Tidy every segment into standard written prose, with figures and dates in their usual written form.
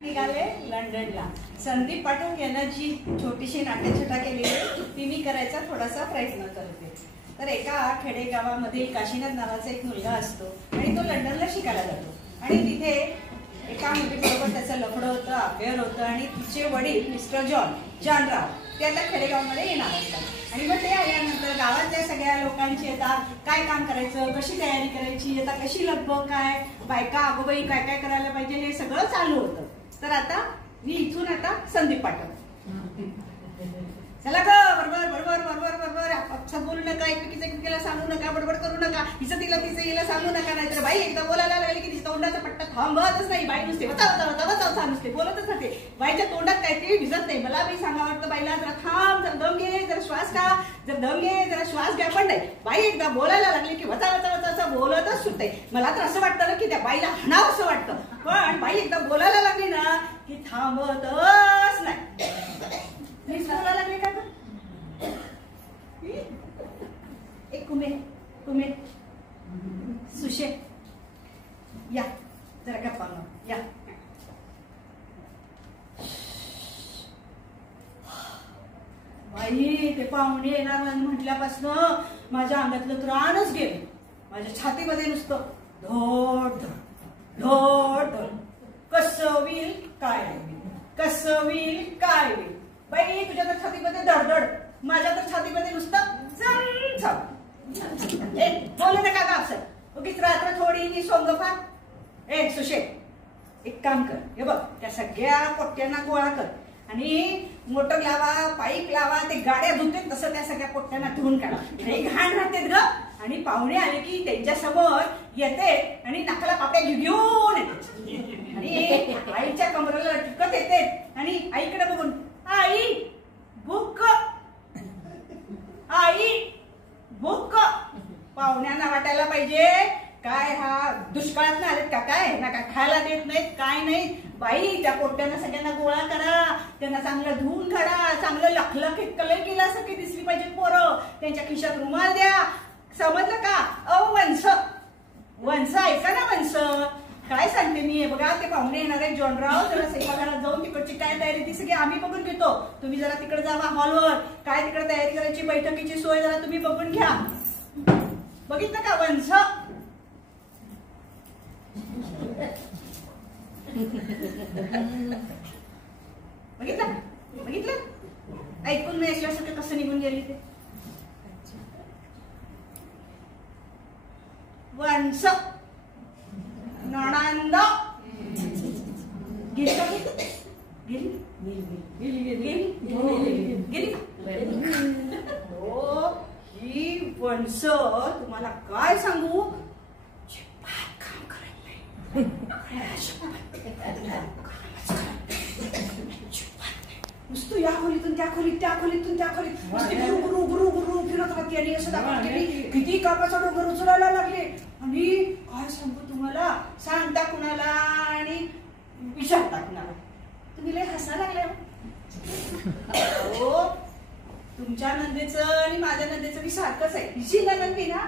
निघाले लंडनला. संदीप पाठक यांना जी छोटीशी नाट्यछटा केलेली ती मी करायचा थोडासा प्रयत्न करते. तर एका खेडेगावामध्ये काशीनाथ नावाचा एक मुलगा असतो आणि तो लंडनला शिकायला जातो आणि तिथे एका मुलीबरोबर त्याचं लफडं होतं, अफेअर होतं आणि तिचे वडील मिस्टर जॉनराव ते आता खेडेगावामध्ये येणार असतात आणि मग ते आल्यानंतर गावातल्या सगळ्या लोकांची आता काय काम करायचं, कशी तयारी करायची, आता कशी लगबग काय, बायका अगोबाई काय काय करायला पाहिजे हे सगळं चालू होतं. तर आता मी इथून आता संदीप पाठक चला ग बरोबर बरोबर बरोबर बरोबर आपसात बोलू नका, एकमेकीला सांगू नका, बडबड करू नका, हिचं तिला तिचं हिला सांगू नका, नाहीतर बाई एकदा बोलायला लागली की तिच्या तोंडाचा पट्टा थांबतच नाही. बाई नुसते वता नुसते बोलतच राहते. बाईच्या तोंडात काय ते भिजत नाही. मला बी सांगा वाटतं बाईला जरा थांब, जरा दम घे, जरा श्वास घ्या, जरा दम घे, जरा श्वास घ्या, पण नाही. बाई एकदा बोलायला लागली की वता बोलतच सुटते. मला तर असं वाटतं ना की त्या बाईला हाणावं असं वाटतं, पण बाई एकदा बोलायला लागली ना की थांबतच नाही. मीच बोलायला लागले का एक कुमे सुशे या जरा गप्पा या. बाई ते पाहुणे येणार म्हटल्यापासून माझ्या अंगातलं त्राणच गेलं. माझ्या छातीमध्ये नुसतं धोड धोड धोड. कसं होईल काय होईल, कसं होईल काय होईल. बाई तुझ्या तर छातीमध्ये धडधड, माझ्या तर छातीमध्ये नुसतं बोलू नका का सर उगीच रात्र थोडी मी सोंग फार. ए सुशे एक काम कर, हे बघ त्या सगळ्या पोट्ट्यांना गोळा कर आणि मोटर लावा, पाईप लावा, ते गाड्या धुते तसं त्या सगळ्या पोट्ट्यांना धुवून काढा. हे घाण राहतेत ग. आणि पाहुणे आले की त्यांच्या समोर येते आणि नाकाला पाप्या घेऊन येते आणि आईच्या कमरेला टिकत येते आणि आईकडे बघून आई भूक, आई भूक. पाहुण्यांना वाटायला पाहिजे काय हा दुष्काळात ना आलेत का काय, ना काय खायला देत नाहीत काय नाही. बाई त्या पोट्ट्यांना सगळ्यांना गोळा करा, त्यांना चांगलं धुवून काढा, चांगलं लखलखीत कलर केल्यासारखी दिसली पाहिजे पोरं. त्यांच्या खिशात रुमाल द्या, समजलं का. वंश ऐका ना वंश, काय सांगते मी. बघा ते पाहुणे येणार आहे जॉनराव, जरा स्वयंपाकघरात जाऊन तिकडची काय तयारी ती सगळी आम्ही बघून घेतो. तुम्ही जरा तिकडे जावा हॉलवर, काय तिकडे तयारी करायची, बैठकीची सोय जरा तुम्ही बघून घ्या. बघितलं का वंश. बघितलं बघितलं ऐकून नाही असल्यासारखं कसं निघून गेली ते. वंश नणंद गेली का गेली गेली. हो ही वंश तुम्हाला काय सांगू, काम करत नाही. नुसतं या खोलीतून त्या खोलीत, त्या खोलीतून त्या खोलीत नुसते गुरु गुरु गुरु फिरत राहते आणि असं दाखवते किती कापाचा डोंगर उचलायला लागले. आणि काय सांगू तुम्हाला, सांगता कुणाला आणि विचारता कुणाला. तुम्ही लय हसायला लागले हो. तुमच्या नंदेचं आणि माझ्या नंदेचं मी सारखंच आहे. हिची नंदी ना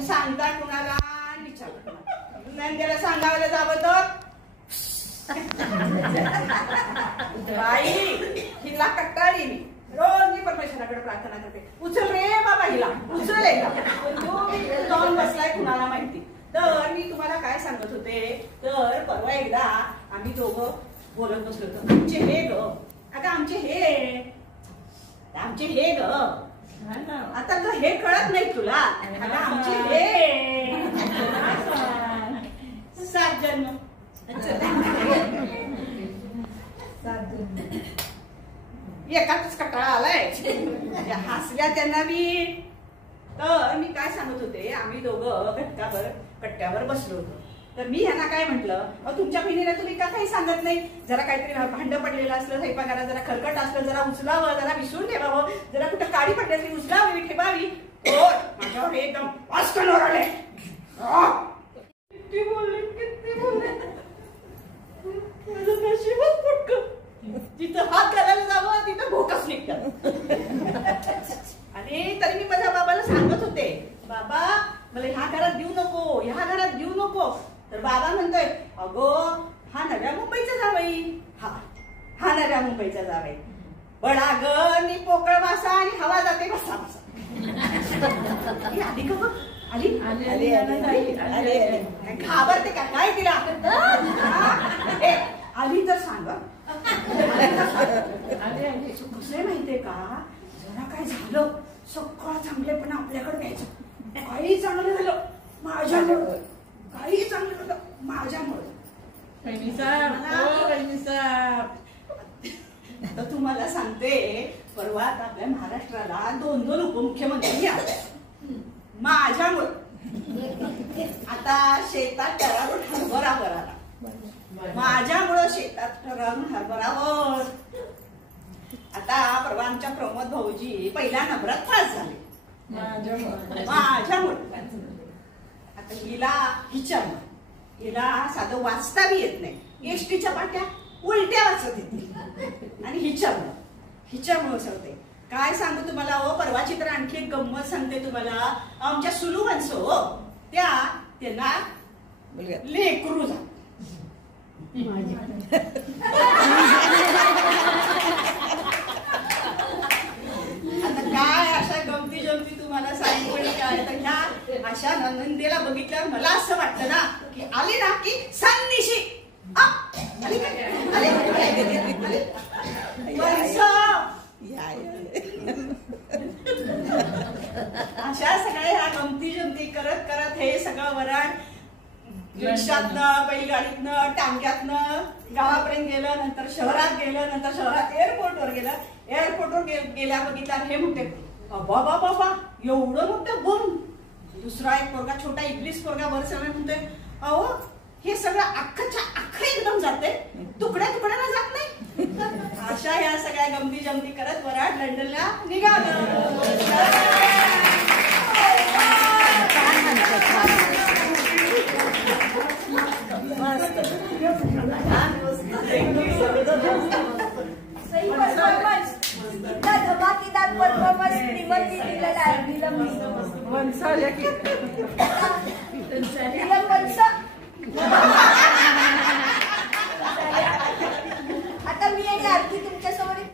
सांगता कुणाला आणि विचारता कुणाला. नंदेला सांगायला जावं तर बाई हिला कट्टाळी मी. रोज मी परमेश्वराकडे प्रार्थना करते, उचल रे बाबा हिला, उचल जाऊन बसलाय कुणाला माहिती. तर मी तुम्हाला काय सांगत होते, तर परवा एकदा आम्ही दोघं बोलत बसलो होतो. आमचे हे ग आता आमचे हे ग आता ग हे कळत नाही तुला. आता आमचे हे 7 जन्म एकाच कटाळा आलाय. हसल्या त्यांना मी. तर मी काय सांगत होते, आम्ही दोघं कट्ट्यावर बसलो होतो. तर मी ह्यांना काय म्हटलं, तुमच्या बहिणीला तुम्ही का काही सांगत नाही. जरा काहीतरी भांड पडलेलं असलं स्वयंपाकाला, जरा खरकट असलं जरा उचलावं, जरा विसरून ठेवावं, जरा कुठं काळी पडली उचलावी ठेवावी. माझ्यावर एकदम वास्कनवर आले. किती बोलले माझं नशीबच फुटकं. जिथं हात घालायला जावं तिथं भोकच निघतात. आणि तरी मी माझ्या बाबाला सांगत होते, बाबा मला ह्या घरात देऊ नको, ह्या घरात देऊ नको. तर बाबा म्हणतोय, अगो हा नव्या मुंबईचा जावई, हा नव्या मुंबईचा जावई, बडा ग मी पोकळ मासा आणि हवा जाते बसा बसा. आली का बघ, आली घाबरते का काय तिला? आली तर सांग. कसं माहितीये का, जरा काय झालं सगळं चांगलेपणा आपल्याकडे घ्यायचं. काही चांगलं झालं माझ्यामुळं, काही चांगलं झालं माझ्यामुळं. तर तुम्हाला सांगते, परवा आपल्या महाराष्ट्राला 2 उपमुख्यमंत्री आले माझ्यामुळं. आता शेतात टरावून हरभरावर आला माझ्यामुळं, शेतात टरावून हरभरावर. आता परवा आमच्या प्रमोद भाऊजी पहिल्या नंबरात पास झाले माझ्यामुळं. आता हिला साधं वाचता बी येत नाही, एसटीच्या पाट्या उलट्या वाचत येते आणि हिच्यामुळं सांगते. काय सांगू तुम्हाला हो, परवाची तर आणखी एक गंमत सांगते तुम्हाला. आमच्या सुलू वंसो त्यांना लेकरू झालं. आता काय अशा गमती जमती तुम्हाला सांगू काय, तर ह्या अशा नंदेला बघितल्यावर मला असं वाटतं ना की आली ना की संदेशी अशा सगळ्या ह्या गमती जमती करत करत हे सगळं वरण रिक्षातनं, बैलगाडीतनं, टांग्यातनं गावापर्यंत गेलं, नंतर शहरात गेलं, नंतर शहरात एअरपोर्टवर गेलं. एअरपोर्टवर गेल्या बघितल्या हे म्हणते, बाबा बाबा एवढं मोठं बम. दुसरा एक पोरगा छोटा इब्लिस पोरगा वर सगळं म्हणतोय, अहो हे सगळं अख्खच्या अख्खं एकदम जाते, तुकड्या तुकड्याला जात नाही. अशा ह्या सगळ्या गमती जमती करत वराड लंडनला निघालं. धमाकेदार परफॉर्मन्स श्रीमंती आता मी आणि आरती तुमच्यासमोर